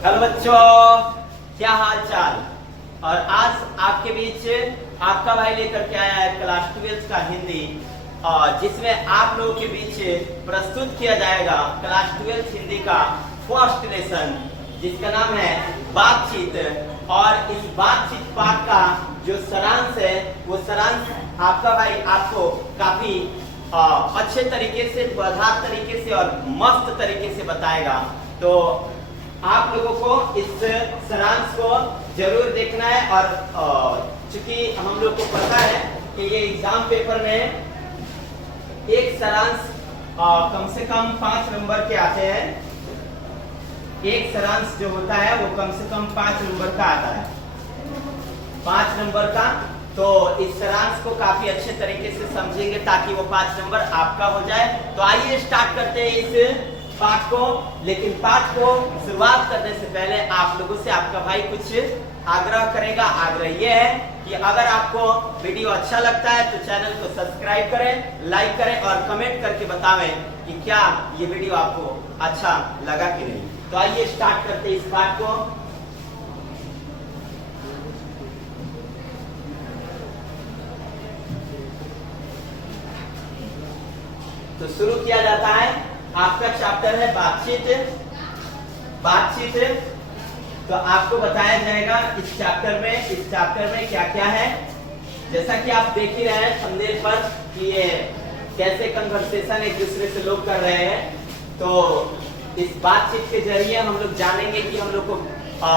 Hello बच्चों, क्या हाल चाल। और आज आपके बीच आपका भाई लेकर के आया है क्लास 12 का हिंदी, और जिसमें आप लोगों के बीच प्रस्तुत किया जाएगा क्लास 12 हिंदी का फर्स्ट लेसन, जिसका नाम है बातचीत। और इस बातचीत पाठ का जो सारांश है, वो सारांश आपका भाई आपको काफी अच्छे तरीके से, मजेदार तरीके से और मस्त तरीके से बताएगा। तो आप लोगों को इस सारांश को जरूर देखना है। और चूंकि हम लोग को पता है कि ये एग्जाम पेपर में एक सारांश कम से कम 5 नंबर के आते हैं। एक सारांश जो होता है वो कम से कम 5 नंबर का आता है, 5 नंबर का। तो इस सारांश को काफी अच्छे तरीके से समझेंगे ताकि वो 5 नंबर आपका हो जाए। तो आइए स्टार्ट करते हैं इस पाठ को। लेकिन पाठ को शुरुआत करने से पहले आप लोगों से आपका भाई कुछ आग्रह करेगा। आग्रह ये है कि अगर आपको वीडियो अच्छा लगता है तो चैनल को सब्सक्राइब करें, लाइक करें और कमेंट करके बतावें कि क्या ये वीडियो आपको अच्छा लगा कि नहीं। तो आइए स्टार्ट करते हैं इस पाठ को। तो शुरू किया जाता है। आपका चैप्टर है बातचीत। बातचीत तो आपको बताया जाएगा इस चैप्टर में क्या क्या है। जैसा कि आप देख ही रहे हैं थंबनेल पर कि ये कैसे कन्वर्सेशन एक दूसरे से लोग कर रहे हैं। तो इस बातचीत के जरिए हम लोग जानेंगे कि हम लोग को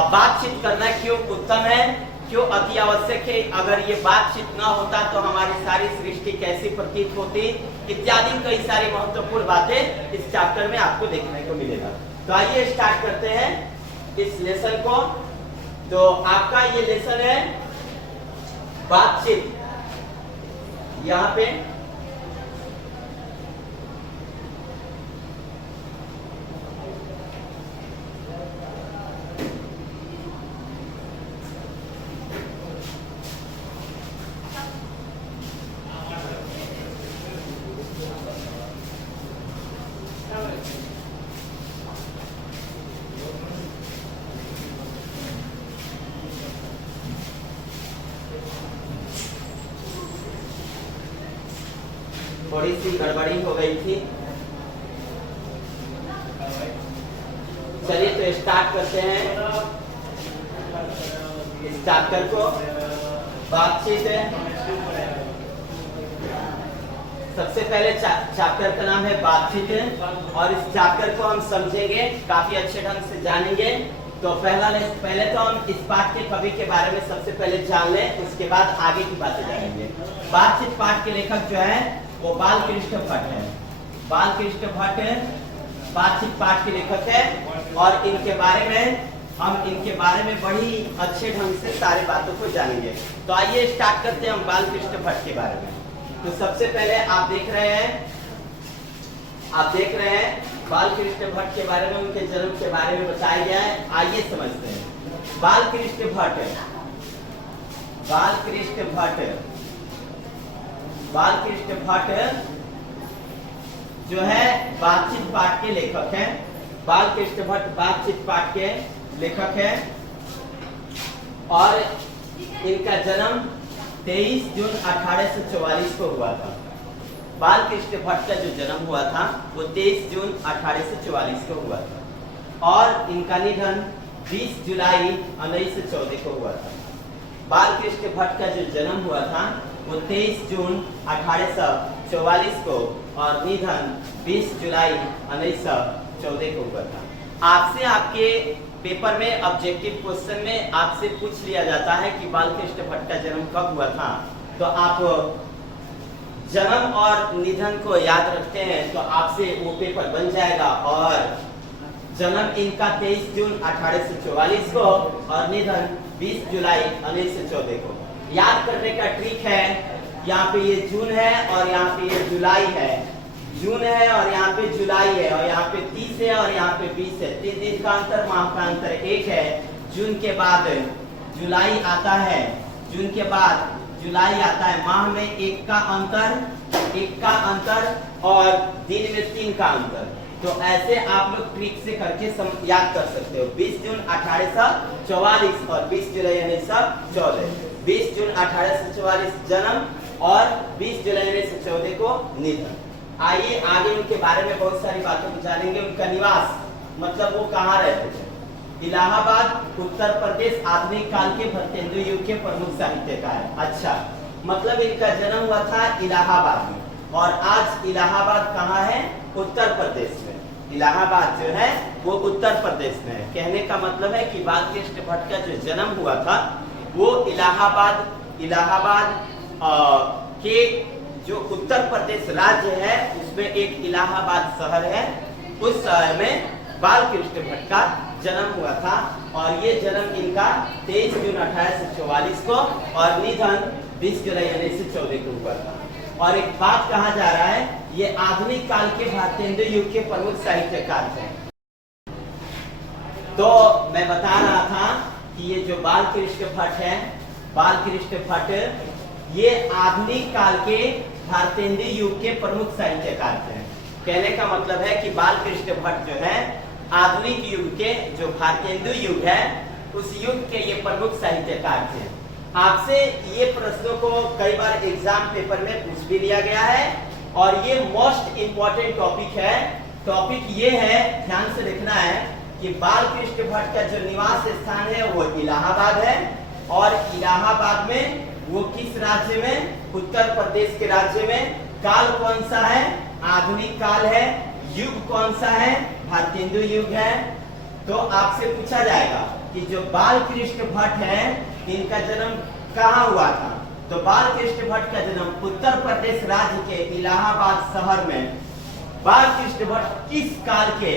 बातचीत करना क्यों उत्तम है, क्यों अति आवश्यक है। अगर ये बातचीत ना होता तो हमारी सारी सृष्टि कैसी प्रतीत होती, इत्यादि कई सारी महत्वपूर्ण बातें इस चैप्टर में आपको देखने को मिलेगा। तो आइए स्टार्ट करते हैं इस लेसन को। तो आपका ये लेसन है बातचीत। यहाँ पे थोड़ी सी गड़बड़ी हो गई थी। चलिए तो स्टार्ट करते हैं इस चैप्टर को। बातचीत है। सबसे पहले चैप्टर का नाम है बातचीत, और इस चैप्टर को हम समझेंगे, काफी अच्छे ढंग से जानेंगे। तो पहले तो हम इस पाठ के कवि के बारे में सबसे पहले जान लें, उसके बाद आगे की बातें जानेंगे। बातचीत पाठ के लेखक जो है वो बालकृष्ण भट्ट है। बालकृष्ण भट्ट बातचीत पाठ के लेखक है, और इनके बारे में बड़ी अच्छे ढंग से सारी बातों को जानेंगे। तो आइए स्टार्ट करते हैं हम बालकृष्ण भट्ट के बारे में। तो सबसे पहले आप देख रहे हैं बालकृष्ण भट्ट के बारे में, उनके जन्म के बारे में बताया गया है। आइए समझते हैं। बालकृष्ण भट्ट जो है बातचीत पाठ के लेखक हैं। बालकृष्ण भट्ट बातचीत पाठ के लेखक हैं, और इनका जन्म 23 जून 1844 को हुआ था। बालकृष्ण भट्ट का जो जन्म हुआ था वो 23 जून 1844 को हुआ था, और इनका निधन 20 जुलाई 1914 को हुआ था। बालकृष्ण भट्ट का जो जन्म हुआ था वो 23 जून 1844 को, और निधन 20 जुलाई 1914 को हुआ था। आपसे आपके पेपर में ऑब्जेक्टिव क्वेश्चन में आपसे पूछ लिया जाता है कि बालकृष्ण भट्ट का जन्म कब हुआ था। तो आप जन्म और निधन को याद रखते हैं तो आपसे वो पेपर बन जाएगा। और जन्म इनका 23 जून 1844 को, और निधन 20 जुलाई 1914 को। याद करने का ट्रिक है, यहाँ पे ये जून है और यहाँ पे ये जुलाई है। जून है और यहाँ पे जुलाई है, और यहाँ पे 30 है और यहाँ पे 20 है। 3 दिन का अंतर, माह का अंतर 1 है। जून के बाद जुलाई आता है, जून के बाद जुलाई आता है। माह में 1 का अंतर, और दिन में 3 का अंतर। तो ऐसे आप लोग ट्रिक से करके याद कर सकते हो। 20 जून 1844 और 20 जुलाई 1914, 20 जून 1844 जन्म और 20 जुलाई 1914 को निधन। आइए आगे उनके बारे में बहुत सारी बातों को जानेंगे। उनका निवास मतलब वो कहाँ रहते थे। इलाहाबाद उत्तर प्रदेश, आधुनिक काल के भारतेंदु युग के प्रमुख साहित्यकार। अच्छा, मतलब इनका जन्म हुआ था इलाहाबाद में, और आज इलाहाबाद कहाँ है? उत्तर प्रदेश में। इलाहाबाद जो है वो उत्तर प्रदेश में है। कहने का मतलब है कि बालकृष्ण भट्ट का जो जन्म हुआ था वो इलाहाबाद के जो उत्तर प्रदेश राज्य है उसमें एक इलाहाबाद शहर है, उस शहर में बालकृष्ण भट्ट का जन्म हुआ था। और ये जन्म इनका 23 जून 1844 को और निधन 20 जुलाई 1914 को हुआ था। और एक बात कहा जा रहा है, ये आधुनिक काल के भारतेंदु युग के प्रमुख साहित्यकार थे। तो मैं बता रहा था कि ये जो बालकृष्ण भट्ट है, बालकृष्ण भट्ट ये आधुनिक काल के भारतेंदु युग के प्रमुख साहित्यकार थे। कहने का मतलब है कि बालकृष्ण भट्ट जो है आधुनिक युग के जो भारतेंदु युग है उस युग के ये प्रमुख साहित्यकार थे। आपसे ये प्रश्नों को कई बार एग्जाम पेपर में पूछ भी लिया गया है और ये मोस्ट इंपॉर्टेंट टॉपिक है। टॉपिक ये है, ध्यान से देखना है कि बालकृष्ण भट्ट का जो निवास स्थान है वो इलाहाबाद है, और इलाहाबाद में वो किस राज्य में? उत्तर प्रदेश के राज्य में। काल कौन सा है? आधुनिक काल है। युग कौन सा है? भारतेंदु युग है। तो आपसे पूछा जाएगा कि जो बालकृष्ण भट्ट है इनका जन्म कहाँ हुआ था? तो बालकृष्ण भट्ट का जन्म उत्तर प्रदेश राज्य के इलाहाबाद शहर में। बालकृष्ण भट्ट किस काल के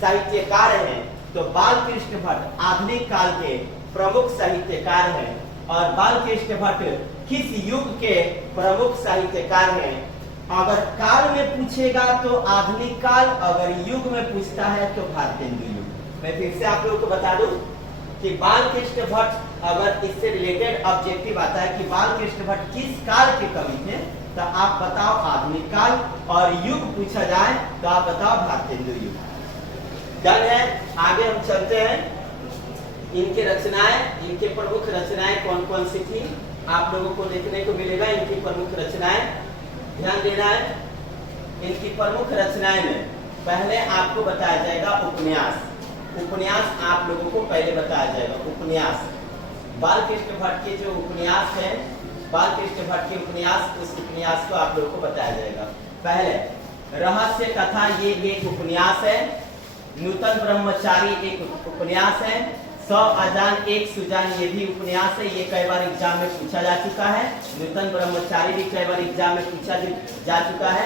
साहित्यकार हैं? तो बालकृष्ण भट्ट आधुनिक काल के प्रमुख साहित्यकार हैं। और बालकृष्ण भट्ट किस युग के प्रमुख साहित्यकार हैं? अगर काल में पूछेगा तो आधुनिक काल, अगर युग में पूछता है तो भारतेंदु युग। मैं फिर से आप लोगों को बता दूं कि बालकृष्ण भट्ट, अगर इससे रिलेटेड ऑब्जेक्टिव आता है कि बालकृष्ण भट्ट किस काल के कवि थे, तो आप बताओ आधुनिक काल, और युग पूछा जाए तो आप बताओ भारतेंदु युग। डन है। आगे हम चलते हैं। इनके रचनाएं, इनके प्रमुख रचनाएं कौन कौन सी थी आप लोगों को देखने को मिलेगा। इनकी प्रमुख रचनाएं ध्यान देना है। इनकी प्रमुख रचनाएं में पहले आपको बताया जाएगा उपन्यास। उपन्यास आप लोगों को पहले बताया जाएगा। उपन्यास बालकृष्ण भट्ट के जो उपन्यास है, बालकृष्ण भट्ट के उपन्यास, उस उपन्यास को आप लोगों को बताया जाएगा। पहले रहस्य कथा, ये एक उपन्यास है। नूतन ब्रह्मचारी एक उपन्यास है। 100 अजान एक सुजान, ये भी उपन्यास है। ये कई बार एग्जाम में पूछा जा चुका है। नूतन ब्रह्मचारी भी कई बार एग्जाम में पूछा जा चुका है।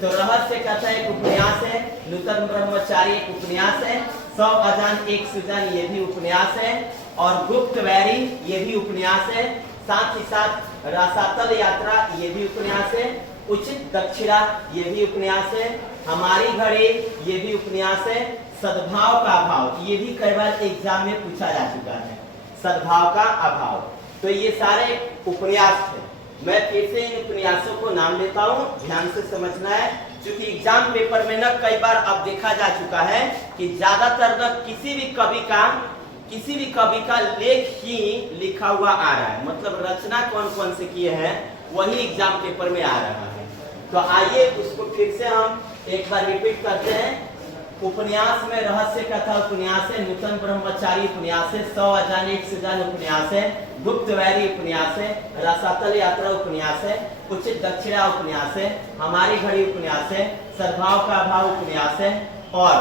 तो रहस्य कथा एक उपन्यास है, नूतन ब्रह्मचारी एक उपन्यास है, 100 अजान एक सुजान ये भी उपन्यास है, और गुप्त वैरी ये भी उपन्यास है। साथ ही साथ रसातल यात्रा ये भी उपन्यास है। उचित दक्षिणा ये भी उपन्यास है। हमारी घड़ी ये भी उपन्यास है। सद्भाव का अभाव ये भी कई बार एग्जाम में पूछा जा चुका है। सद्भाव का अभाव, तो ये सारे उपन्यास थे। मैं फिर से इन उपन्यासों को नाम लेता हूँ, ध्यान से समझना है, क्योंकि एग्जाम पेपर में न कई बार अब देखा जा चुका है कि ज्यादातर न किसी भी कवि का लेख ही लिखा हुआ आ रहा है, मतलब रचना कौन कौन से किए हैं वही एग्जाम पेपर में आ रहा है। तो आइए उसको फिर से हम एक बार रिपीट करते हैं। उपन्यास में रहस्य कथा उपन्यास है, नूतन ब्रह्मचारी उपन्यास है, 100 अजान एक सुजान उपन्यास है, गुप्त वैरी उपन्यास है, रसातल यात्रा उपन्यास है, उचित दक्षिणा उपन्यास है, हमारी घड़ी उपन्यास है, सद्भाव का अभाव उपन्यास है। और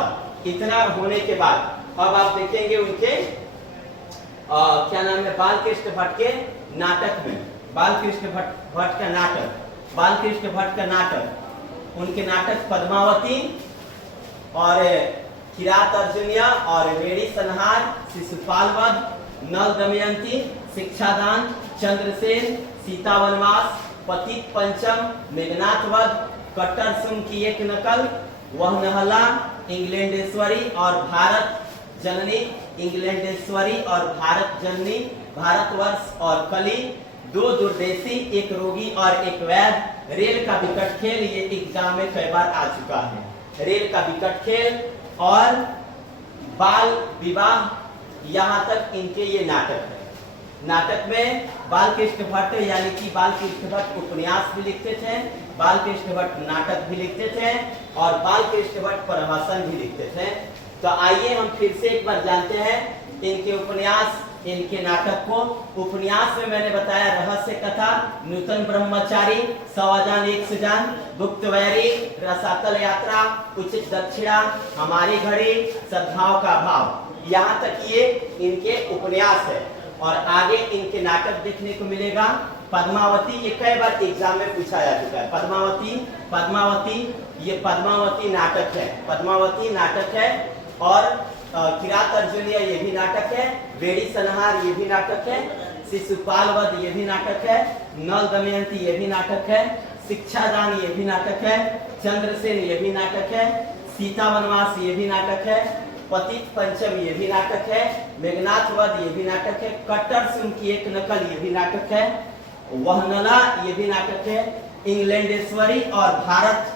इतना होने के बाद अब आप देखेंगे उनके क्या नाम है, बालकृष्ण भट्ट के नाटक में, बालकृष्ण भट्ट का नाटक, बालकृष्ण भट्ट का नाटक, उनके नाटक पद्मावती और किरात अर्जुनिया और रेडी संहार, शिशुपाल वध, नल दमयंती, शिक्षादान, चंद्रसेन, सीता वनवास, पतित पंचम, मेघनाथ वध, कट्टर सुन की एक नकल, वह नहला, इंग्लैंडेश्वरी और भारत जननी, इंग्लैंडेश्वरी और भारत जननी, भारतवर्ष और कली, दो दुर्देशी, एक रोगी और एक वैद्य, रेल का विकट खेल, ये एग्जाम में कई बार आ चुका है। रेल का विकट खेल और बाल विवाह, यहाँ तक इनके ये नाटक है। नाटक में बालकृष्ण भट्ट यानी कि बालकृष्ण भट्ट उपन्यास भी लिखते थे, बालकृष्ण भट्ट नाटक भी लिखते थे और बालकृष्ण भट्ट प्रहसन भी लिखते थे। तो आइए हम फिर से एक बार जानते हैं इनके उपन्यास, इनके नाटक को। उपन्यास में मैंने बताया रहस्य कथा, नूतन ब्रह्मचारी, 100 जान 100 जान, गुप्त वैरी, रसातल यात्रा, उचित दक्षिणा, हमारी घड़ी, सद्भाव का भाव, यहाँ तक ये इनके उपन्यास है। और आगे इनके नाटक देखने को मिलेगा। पद्मावती, ये कई बार एग्जाम में पूछा जा चुका है। पद्मावती ये पद्मावती नाटक है, पद्मावती नाटक है। और किरात अर्जुनीय ये भी नाटक है, बेड़ी संहार ये भी नाटक है, शिशुपाल वध ये भी नाटक है, नल दमयंती ये भी नाटक है, शिक्षादान ये भी नाटक है, चंद्रसेन ये भी नाटक है, सीता वनवास ये भी नाटक है, पतित पंचम ये भी नाटक है, मेघनाथ वध ये भी नाटक है, कट्टर सिंह की एक नकल ये भी नाटक है, वहनला ये भी नाटक है, इंग्लैंडेश्वरी और भारत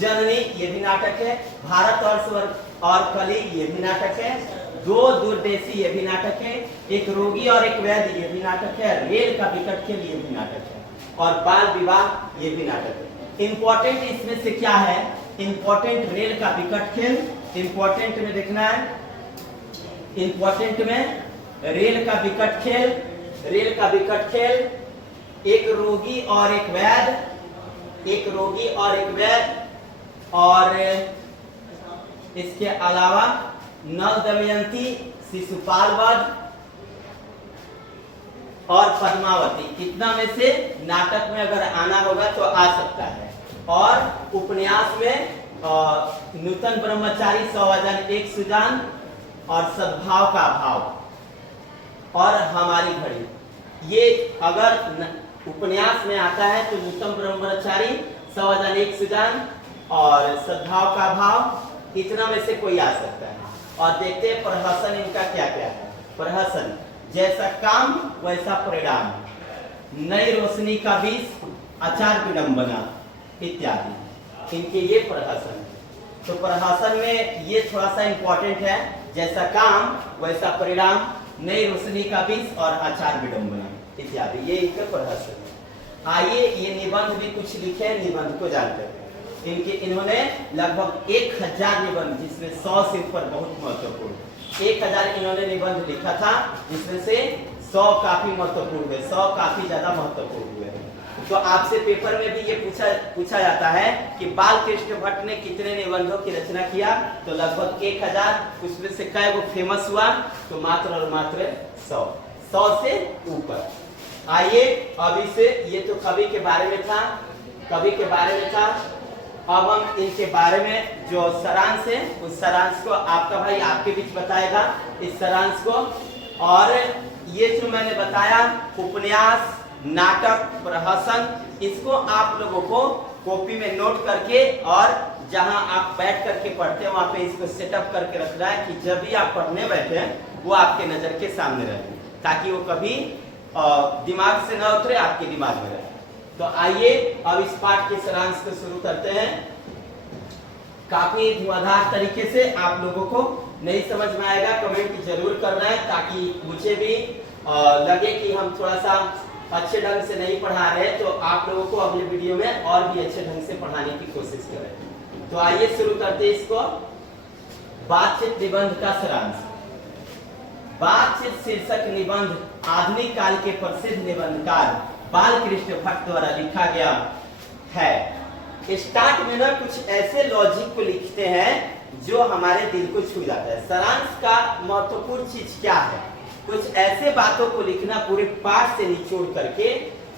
जननी ये भी नाटक है, भारत और स्वर्ग और कली ये भी नाटक है, दो दूरदेशी ये भी नाटक है, एक रोगी और एक वैद्य ये भी नाटक है, रेल का विकट खेल ये भी नाटक है और बाल विवाह ये भी नाटक है। इंपॉर्टेंट इसमें से क्या है? इंपॉर्टेंट रेल का विकट खेल, इंपॉर्टेंट में देखना है, इंपॉर्टेंट में रेल का विकट खेल, रेल का विकट खेल, एक रोगी और एक वैद्य, एक रोगी और एक वैद्य, और इसके अलावा नल दमयंती, शिशुपाल वध और पद्मावती। इतना में से नाटक में अगर आना होगा तो आ सकता है। और उपन्यास में नूतन ब्रह्मचारी, 100 जान 100 जान और सद्भाव का भाव और हमारी घड़ी, ये अगर उपन्यास में आता है तो नूतन ब्रह्मचारी, 100 जान 100 जान और सद्भाव का भाव, इतना में से कोई आ सकता है। और देखते हैं प्रहसन इनका क्या क्या है। प्रहसन, जैसा काम वैसा परिणाम, नई रोशनी का बीज, अचार विडंबना इत्यादि, इनके ये प्रहसन है। तो प्रहसन में ये थोड़ा सा इंपॉर्टेंट है, जैसा काम वैसा परिणाम, नई रोशनी का बीज और आचार विडंबना इत्यादि, ये इनके प्रहसन है। आइए ये निबंध भी कुछ लिखे हैं, निबंध को जानते हैं। इन्होंने लगभग 1000 निबंध, जिसमें 100 से ऊपर बहुत महत्वपूर्ण, 1000 इन्होंने निबंध लिखा था, जिसमें से 100 काफी महत्वपूर्ण हुए, 100 काफी ज्यादा महत्वपूर्ण हुए। तो आपसे पेपर में भी ये पूछा जाता है कि बालकृष्ण भट्ट ने कितने निबंधों की रचना किया, तो लगभग 1000, उसमें से कई वो फेमस हुआ, तो मात्र और मात्र 100 से ऊपर। आइए अभी से, ये तो कवि के बारे में था, कवि के बारे में था। अब हम इनके बारे में जो सारांश है, उस सारांश को आपका भाई आपके बीच बताएगा, इस सारांश को। और ये जो मैंने बताया उपन्यास, नाटक, प्रहसन, इसको आप लोगों को कॉपी में नोट करके और जहां आप बैठ करके पढ़ते हैं वहां पे इसको सेटअप करके रखना है कि जब भी आप पढ़ने बैठे वो आपके नजर के सामने रहे, ताकि वो कभी दिमाग से न उतरे, आपके दिमाग में रहे। तो आइए अब इस पाठ के सारांश को शुरू करते हैं। काफी धुआंधार तरीके से आप लोगों को नहीं समझ में आएगा, कमेंट जरूर करना है, ताकि मुझे भी लगे कि हम थोड़ा सा अच्छे ढंग से नहीं पढ़ा रहे, तो आप लोगों को अगले वीडियो में और भी अच्छे ढंग से पढ़ाने की कोशिश करें। तो आइए शुरू करते हैं इसको। बातचीत निबंध का सारांश। बातचीत शीर्षक निबंध आधुनिक काल के प्रसिद्ध निबंधकार बालकृष्ण भट्ट द्वारा लिखा गया है। स्टार्ट में ना कुछ ऐसे लॉजिक को लिखते हैं जो हमारे दिल को छू जाता है। सारांश का महत्वपूर्ण चीज क्या है? कुछ ऐसे बातों को लिखना पूरे पाठ से निचोड़ करके,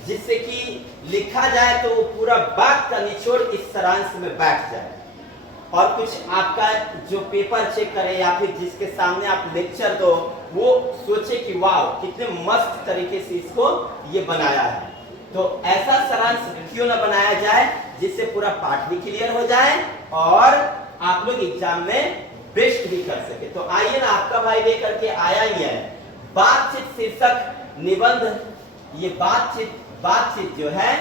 जिससे कि लिखा जाए तो वो पूरा बात का निचोड़ इस सारांश में बैठ जाए, और कुछ आपका जो पेपर चेक करे या फिर जिसके सामने आप लेक्चर दो, वो सोचे कि वाह कितने मस्त तरीके से इसको ये बनाया है। तो ऐसा सारांश क्यों ना बनाया जाए जिससे पूरा पाठ भी क्लियर हो जाए और आप लोग एग्जाम में बेस्ट भी कर सके। तो आइए ना, आपका भाई लेकर के आया ही है बातचीत शीर्षक निबंध। ये बातचीत जो है,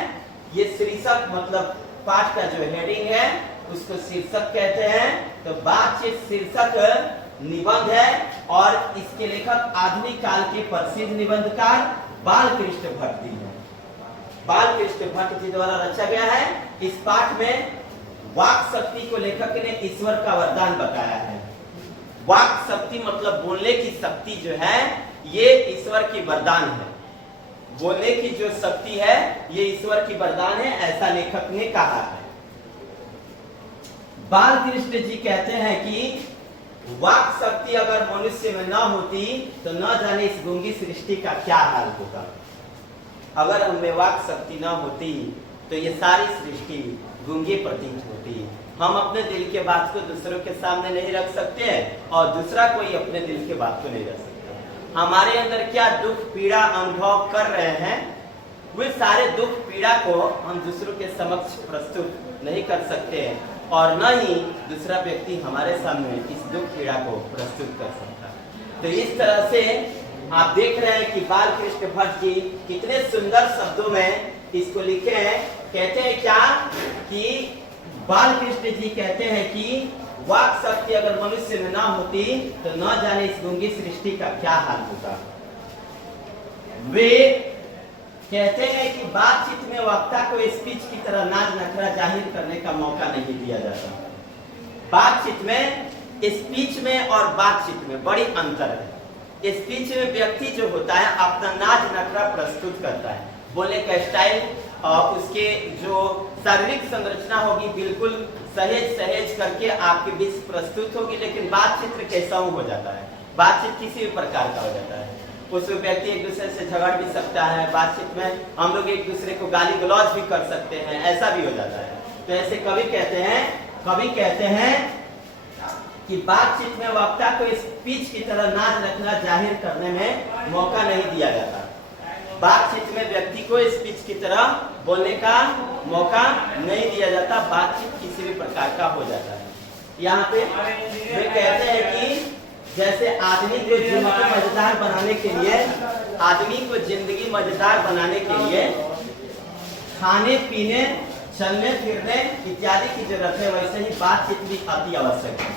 ये शीर्षक मतलब पाठ का जो हेडिंग है उसको शीर्षक कहते हैं। तो बातचीत शीर्षक निबंध है और इसके लेखक आधुनिक काल के प्रसिद्ध निबंधकार बालकृष्ण भट्ट जी हैं। बालकृष्ण भट्ट जी द्वारा रचा गया है। इस पाठ में वाक शक्ति को लेखक ने ईश्वर का वरदान बताया है। वाक शक्ति मतलब बोलने की शक्ति जो है ये ईश्वर की वरदान है। बोलने की जो शक्ति है ये ईश्वर की वरदान है, ऐसा लेखक ने कहा है। बालकृष्ण जी कहते हैं कि वाक शक्ति अगर मनुष्य में न होती तो न जाने इस गूंगी सृष्टि का क्या हाल होगा। अगर हमें वाक शक्ति न होती तो ये सारी सृष्टि गूंगी प्रतीत होती। हम अपने दिल के बात को दूसरों के सामने नहीं रख सकते और दूसरा कोई अपने दिल के बात को नहीं रख सकते। हमारे अंदर क्या दुख पीड़ा अनुभव कर रहे हैं वे सारे दुख पीड़ा को हम दूसरों के समक्ष प्रस्तुत नहीं कर सकते और न ही दूसरा व्यक्ति हमारे सामने इस दुख पीड़ा को प्रस्तुत कर सकता। तो इस तरह से आप देख रहे हैं कि बालकृष्ण भट्ट जी कितने सुंदर शब्दों में इसको लिखे हैं। कहते हैं क्या कि बालकृष्ण जी कहते हैं कि वाक शक्ति अगर मनुष्य में ना होती तो न जाने इस गूंगी सृष्टि का क्या हाल होगा। वे कहते हैं कि बातचीत में वक्ता को स्पीच की तरह नाज नखरा जाहिर करने का मौका नहीं दिया जाता। बातचीत में, स्पीच में और बातचीत में बड़ी अंतर है। स्पीच में व्यक्ति जो होता है अपना नाज नखरा प्रस्तुत करता है, बोलने का स्टाइल, उसके जो शारीरिक संरचना होगी बिल्कुल सहेज सहेज करके आपके बीच प्रस्तुत होगी। लेकिन बातचीत कैसा हो जाता है, बातचीत किसी भी प्रकार का हो जाता है। उसमें व्यक्ति एक दूसरे से झगड़ भी सकता है, बातचीत में हम लोग एक दूसरे को गाली गलौज भी कर सकते हैं, ऐसा भी हो जाता है। तो ऐसे कवि कहते हैं कि बातचीत में वक्ता को स्पीच की तरह नाज रखना जाहिर करने में मौका नहीं दिया जाता। बातचीत में व्यक्ति को स्पीच की तरह बोलने का मौका नहीं दिया जाता, बातचीत किसी भी प्रकार का हो जाता है। यहाँ पे वे कहते हैं कि जैसे आदमी को जिंदगी मजेदार बनाने के लिए, आदमी को जिंदगी मजेदार बनाने के लिए खाने पीने चलने फिरने इत्यादि की जरूरत है, वैसे ही बातचीत भी अति आवश्यक है।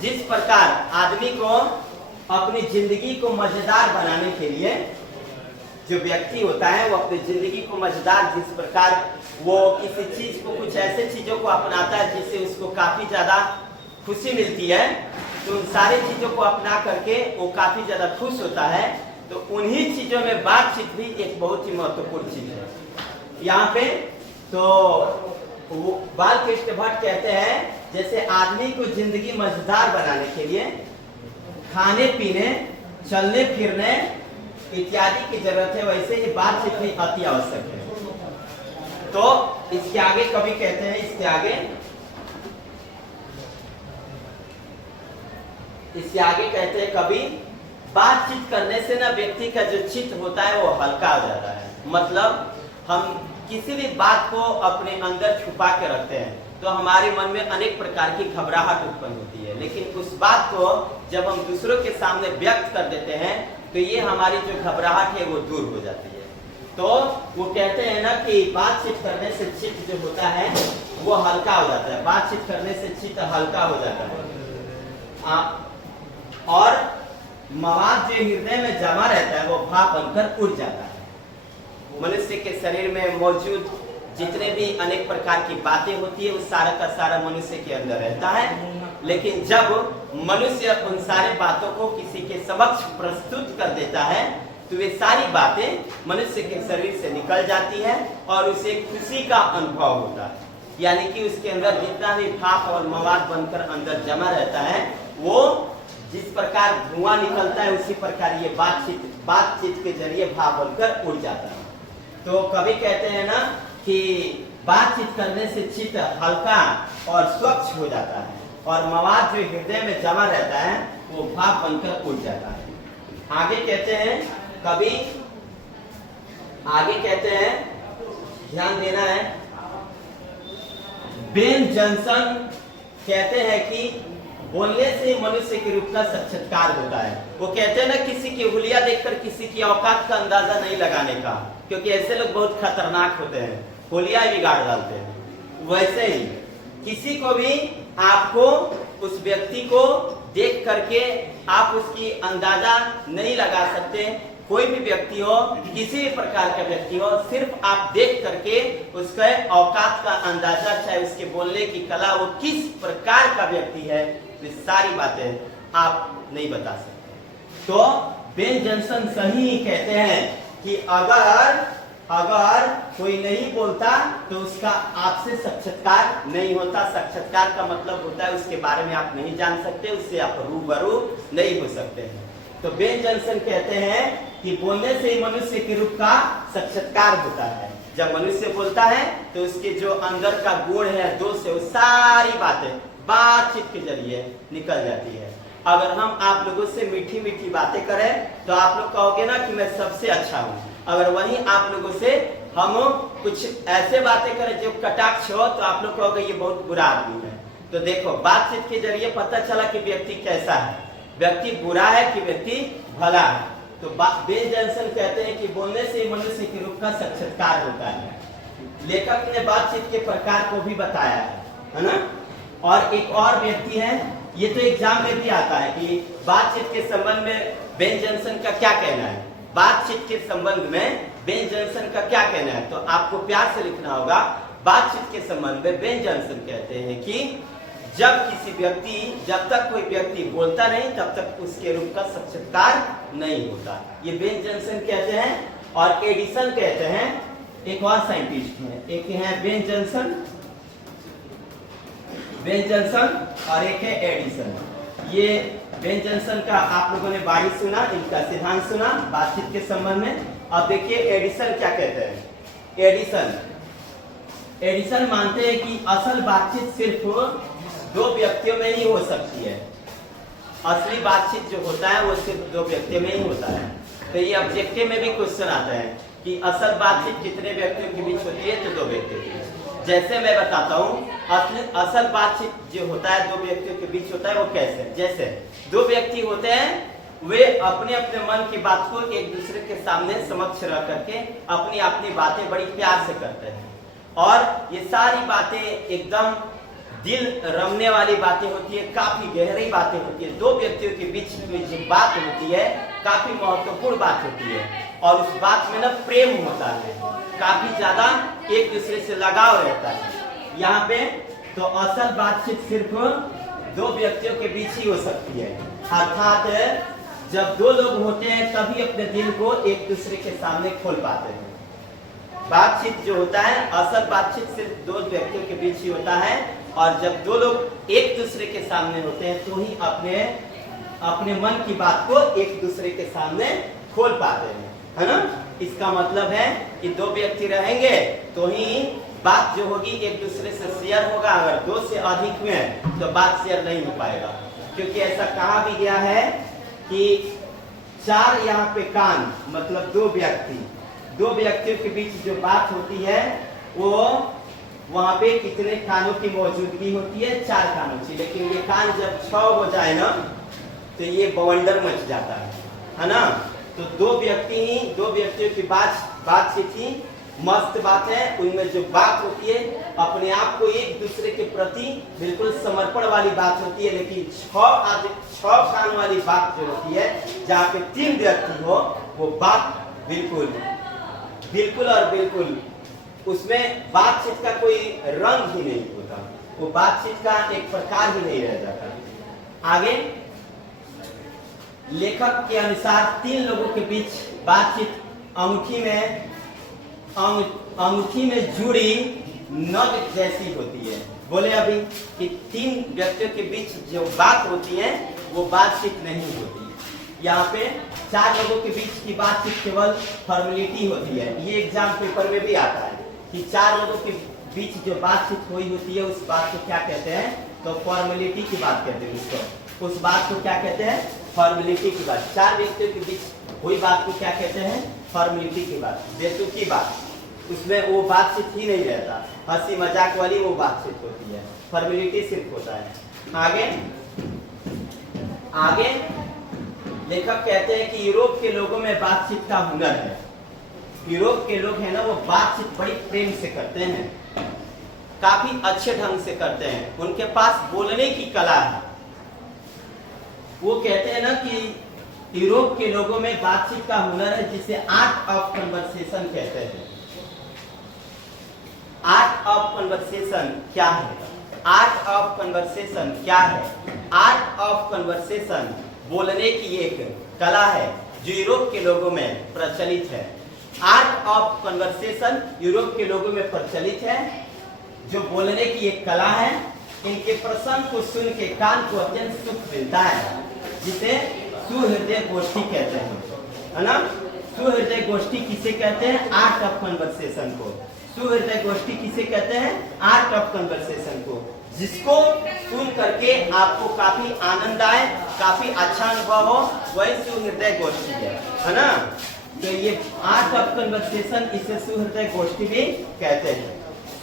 जिस प्रकार आदमी को अपनी जिंदगी को मजेदार बनाने के लिए जो व्यक्ति होता है वो अपनी जिंदगी को मजेदार, जिस प्रकार वो किसी चीज को, कुछ ऐसे चीजों को अपनाता है जिससे उसको काफी ज्यादा खुशी मिलती है, तो उन सारी चीजों को अपना करके वो काफी ज्यादा खुश होता है। तो उन्हीं चीजों में बातचीत भी एक बहुत ही महत्वपूर्ण चीज है। यहाँ पे तो बालकृष्ण भट्ट कहते हैं जैसे आदमी को जिंदगी मजेदार बनाने के लिए खाने पीने चलने फिरने इत्यादि की जरूरत है, वैसे ही बातचीत भी अति आवश्यक है। तो इसके आगे कवि कहते हैं, इसके आगे कहते हैं कवि, बातचीत करने से ना व्यक्ति का जो चित्त होता है वो हल्का हो जाता है। मतलब हम किसी भी बात को अपने अंदर छुपा के रखते हैं तो हमारे मन में अनेक प्रकार की घबराहट उत्पन्न होती है, लेकिन उस बात को जब हम दूसरों के सामने व्यक्त कर देते हैं तो ये हमारी जो घबराहट है वो दूर हो जाती है। तो वो कहते हैं ना कि बातचीत करने से चित्त जो होता है वो हल्का हो जाता है, बातचीत करने से चित्त हल्का हो जाता है और मवाद जो हृदय में जमा रहता है वो भाप बनकर उड़ जाता है। मनुष्य के शरीर में मौजूद जितने भी अनेक प्रकार की बातें होती है वो सारा का सारा मनुष्य के अंदर रहता है, लेकिन जब मनुष्य उन सारे बातों को किसी के समक्ष प्रस्तुत कर देता है तो वे सारी बातें मनुष्य के शरीर से निकल जाती है और उसे खुशी का अनुभव होता है। यानी कि उसके अंदर जितना भी भाप और मवाद बनकर अंदर जमा रहता है वो जिस प्रकार धुआं निकलता है उसी प्रकार ये बातचीत के जरिए भाप बनकर उड़ जाता है। तो कवि कहते हैं ना कि बातचीत करने से चित्त हल्का और स्वच्छ हो जाता है और मवाद जो हृदय में जमा रहता है वो भाप बनकर उड़ जाता है। आगे कहते हैं कवि, आगे कहते हैं, ध्यान देना है, बेन जॉनसन कहते हैं कि बोलने से मनुष्य के रूप का साक्षात्कार होता है। वो कहते हैं ना किसी की हुलिया देखकर किसी की औकात का अंदाजा नहीं लगाने का, क्योंकि ऐसे लोग बहुत खतरनाक होते हैं, हुलिया बिगाड़ डालते हैं। वैसे ही किसी को भी आपको उस व्यक्ति को देख करके आप उसकी अंदाजा नहीं लगा सकते। कोई भी व्यक्ति हो, किसी भी प्रकार का व्यक्ति हो, सिर्फ आप देख करके उसके औकात का अंदाजा, चाहे उसके बोलने की कला, वो किस प्रकार का व्यक्ति है, ये सारी बातें आप नहीं बता सकते। तो बेन जॉनसन सही कहते हैं कि अगर कोई नहीं बोलता तो उसका आपसे साक्षात्कार नहीं होता। साक्षात्कार का मतलब होता है उसके बारे में आप नहीं जान सकते, उससे आप रूबरू नहीं हो सकते हैं। तो बेन जॉनसन कहते हैं कि बोलने से ही मनुष्य के रूप का साक्षात्कार होता है। जब मनुष्य बोलता है तो उसके जो अंदर का गुण है, दोष है, वो सारी बातें बातचीत के जरिए निकल जाती है। अगर हम आप लोगों से मीठी मीठी बातें करें तो आप लोग कहोगे ना कि मैं सबसे अच्छा हूँ। अगर वहीं आप लोगों से हम कुछ ऐसे बातें करें जो कटाक्ष हो तो आप लोग कहोगे ये बहुत बुरा आदमी है। तो देखो, बातचीत के जरिए पता चला कि व्यक्ति कैसा है, व्यक्ति बुरा है कि व्यक्ति भला है। तो बेन जॉनसन कहते हैं कि बोलने से मनुष्य के रूप का साक्षात्कार होता है। लेखक ने बातचीत के प्रकार को भी बताया है ना। और एक और व्यक्ति है, ये तो एग्जाम में भी आता है कि बातचीत के संबंध में बेन जॉनसन का क्या कहना है। बातचीत के संबंध में बेन जॉनसन का क्या कहना है, तो आपको प्यार से लिखना होगा। बातचीत के संबंध में बेन जॉनसन कहते हैं कि जब तक कोई व्यक्ति बोलता नहीं तब तक उसके रूप का साक्षात्कार नहीं होता। ये बेन जॉनसन कहते हैं। और एडिसन कहते हैं, एक और साइंटिस्ट हैं, एक है बेन जॉनसन और एक है एडिसन। ये बेन जॉनसन का आप लोगों ने बारी सुना, इनका सिद्धांत सुना बातचीत के संबंध में। अब देखिए एडिसन क्या कहते हैं। एडिसन मानते हैं कि असल बातचीत सिर्फ दो व्यक्तियों में ही हो सकती है। असली बातचीत जो होता है वो सिर्फ दो व्यक्तियों में ही होता है। तो ये ऑब्जेक्टिव में भी क्वेश्चन आता है कि असल बातचीत कितने व्यक्तियों के बीच होती है, तो दो व्यक्तियों के बीच। जैसे मैं बताता हूँ, असल बातचीत जो होता है दो व्यक्तियों के बीच होता है। वो कैसे? जैसे दो व्यक्ति होते हैं, वे अपने अपने मन की बात को एक दूसरे के सामने समक्ष रख करके अपनी बातें बड़ी प्यार से करते हैं। और ये सारी बातें एकदम दिल रमने वाली बातें होती है, काफी गहरी बातें होती है। दो व्यक्तियों के बीच में जो बात होती है काफी महत्वपूर्ण बात होती है। और उस बात में ना प्रेम होता है, काफी ज्यादा एक दूसरे से लगाव रहता है। यहाँ पे तो असल बातचीत सिर्फ दो व्यक्तियों के बीच ही हो सकती है। अर्थात जब दो लोग होते हैं तभी अपने दिल को एक दूसरे के सामने खोल पाते हैं। बातचीत जो होता है, असल बातचीत सिर्फ दो व्यक्तियों के बीच ही होता है। और जब दो लोग एक दूसरे के सामने होते हैं तो ही अपने मन की बात को एक दूसरे के सामने खोल पाते हैं, है ना। इसका मतलब है कि दो व्यक्ति रहेंगे तो ही बात जो होगी एक दूसरे से शेयर होगा। अगर दो से अधिक में तो बात शेयर नहीं हो पाएगा, क्योंकि ऐसा कहा भी गया है कि चार यहाँ पे कान, मतलब दो व्यक्तियों के बीच जो बात होती है वो वहां पे कितने कानों की मौजूदगी होती है? 4 कानों की। लेकिन ये कान जब 6 हो जाए ना तो ये बवंडर मच जाता है ना। तो दो व्यक्तियों की बातचीत ही मस्त बात है। उनमें जो बात होती है अपने आप को एक दूसरे के प्रति बिल्कुल समर्पण वाली बात होती है। लेकिन 6 कान वाली बात जो होती है, जहाँ पे 3 व्यक्ति हो, वो बात बिल्कुल और बिल्कुल उसमें बातचीत का कोई रंग ही नहीं होता, वो बातचीत का एक प्रकार ही नहीं रह जाता। आगे लेखक के अनुसार 3 लोगों के बीच बातचीत अंगूठी में जुड़ी नग जैसी होती है। बोले अभी कि 3 व्यक्तियों के बीच जो बात होती है वो बातचीत नहीं होती। यहाँ पे 4 लोगों के बीच की बातचीत केवल फॉर्मेलिटी होती है। ये एग्जाम पेपर में भी आता है कि 4 लोगों के बीच जो बातचीत हुई होती है उस बात को क्या कहते हैं? तो फॉर्मेलिटी की बात कहते हैं उसको। उस बात को क्या कहते हैं? फॉर्मेलिटी की बात। 4 व्यक्तियों के बीच हुई बात को क्या कहते हैं? फॉर्मेलिटी की बात, बेतुकी बात। उसमें वो बातचीत ही नहीं रहता, हंसी मजाक वाली वो बातचीत होती है, फॉर्मेलिटी सिर्फ होता है। आगे लेखक कहते हैं कि यूरोप के लोगों में बातचीत का हुनर है। यूरोप के लोग हैं ना, वो बातचीत बड़ी प्रेम से करते हैं। काफी अच्छे ढंग से करते हैं, उनके पास बोलने की कला है। वो कहते हैं ना कि यूरोप के लोगों में बातचीत का हुनर है, जिसे आर्ट ऑफ कन्वर्सेशन कहते हैं। आर्ट ऑफ कन्वर्सेशन क्या है? आर्ट ऑफ कन्वर्सेशन क्या है? आर्ट ऑफ कन्वर्सेशन बोलने की एक कला है जो यूरोप के लोगों में प्रचलित है। आर्ट ऑफ कन्वर्सेशन यूरोप के लोगों में प्रचलित है, जो बोलने की एक कला है। इनके प्रसंग को सुन के कान को अत्यंत सुख मिलता है, जिसे सुहृदय गोष्ठी कहते हैं, है ना। सुहृदय गोष्ठी किसे कहते हैं? आर्ट ऑफ कन्वर्सेशन को। सुहृदय गोष्ठी किसे कहते हैं? आर्ट ऑफ कन्वर्सेशन को, जिसको सुन करके आपको काफी आनंद आए, काफी अच्छा अनुभव हो, वही सुहृदय गोष्ठी है ना। तो ये आर्ट ऑफ कन्वर्सेशन, इसे सुहृदय गोष्ठी भी कहते हैं।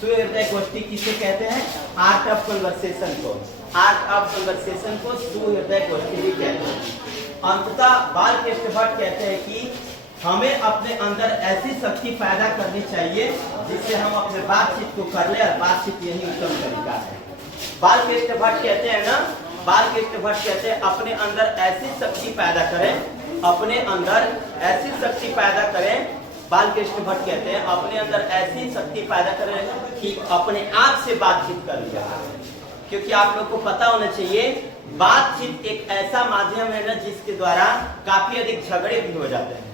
सुहृदय गोष्ठी किसे कहते हैं? आर्ट ऑफ कन्वर्सेशन को। आर्ट ऑफ कन्वर्सेशन को सुहृदय गोष्ठी भी कहते हैं। अंततः बालकृष्ण भट्ट कहते हैं कि हमें अपने अंदर ऐसी शक्ति पैदा करनी चाहिए जिससे हम अपने बातचीत को कर ले, और बातचीत यही उत्तम तरीका है। बालकृष्ण भट्ट कहते हैं ना, बालकृष्ण भट्ट कहते हैं अपने अंदर ऐसी शक्ति पैदा करें, अपने अंदर ऐसी शक्ति पैदा करें। बालकृष्ण भट्ट कहते हैं अपने अंदर ऐसी शक्ति पैदा करें कि अपने आप से बातचीत कर लिया। क्योंकि आप लोग को पता होना चाहिए, बातचीत एक ऐसा माध्यम है ना जिसके द्वारा काफी अधिक झगड़े भी हो जाते हैं।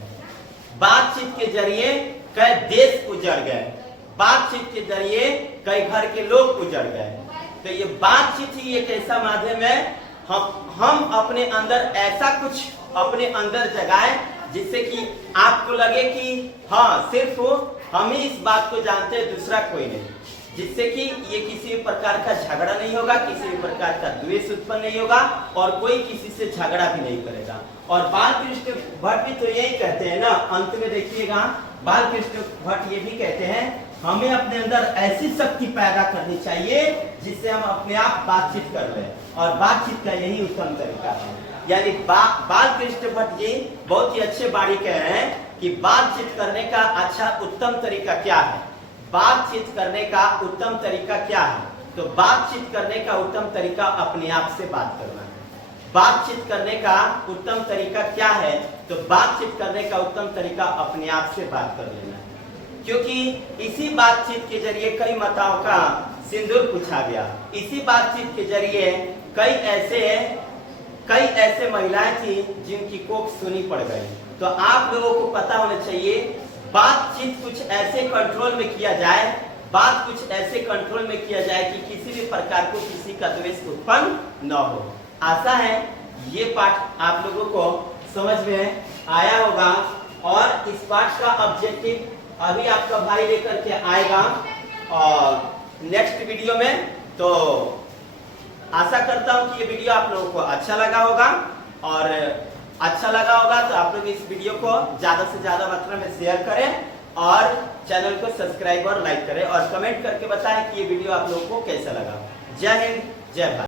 बातचीत के जरिए कई देश उजड़ गए, बातचीत के जरिए कई घर के लोग उजड़ गए। तो ये बातचीत ही एक ऐसा माध्यम है, हम अपने अंदर ऐसा कुछ अपने अंदर जगाएं जिससे कि आपको लगे कि हाँ, सिर्फ हम ही इस बात को जानते हैं, दूसरा कोई नहीं। जिससे कि ये किसी भी प्रकार का झगड़ा नहीं होगा, किसी भी प्रकार का द्वेष उत्पन्न नहीं होगा, और कोई किसी से झगड़ा भी नहीं करेगा। और बालकृष्ण भट्ट भी तो यही कहते हैं ना, अंत में देखिएगा, बालकृष्ण भट्ट ये भी कहते हैं हमें अपने अंदर ऐसी शक्ति पैदा करनी चाहिए जिससे हम अपने आप बातचीत कर लें, और बातचीत का यही उत्तम तरीका है। यानी बालकृष्ण भट्ट जी बहुत ही अच्छे बाणी कह रहे हैं कि बातचीत करने का अच्छा उत्तम तरीका क्या है। बातचीत करने का उत्तम तरीका क्या है? तो बातचीत करने का उत्तम तरीका अपने आप से बात करना है। बातचीत करने का उत्तम तरीका क्या है? तो बातचीत करने का उत्तम तरीका अपने आप से बात कर लेना है। क्योंकि इसी बातचीत के जरिए कई माताओं का सिंदूर पूछा गया। इसी बातचीत के जरिए कई ऐसे महिलाएं थी जिनकी कोख सुनी पड़ गई। तो आप लोगों को पता होना चाहिए, बातचीत कुछ ऐसे कंट्रोल में किया जाए, बात कुछ ऐसे कंट्रोल में किया जाए कि किसी भी प्रकार को किसी का द्वेष उत्पन्न न हो। आशा है ये पाठ आप लोगों को समझ में आया होगा, और इस पाठ का ऑब्जेक्टिव अभी आपका भाई लेकर के आएगा और नेक्स्ट वीडियो में। तो आशा करता हूं कि ये वीडियो आप लोगों को अच्छा लगा होगा, और अच्छा लगा होगा तो आप लोग इस वीडियो को ज्यादा से ज्यादा मात्रा में शेयर करें, और चैनल को सब्सक्राइब और लाइक करें, और कमेंट करके बताएं कि ये वीडियो आप लोगों को कैसा लगा। जय हिंद, जय भारत।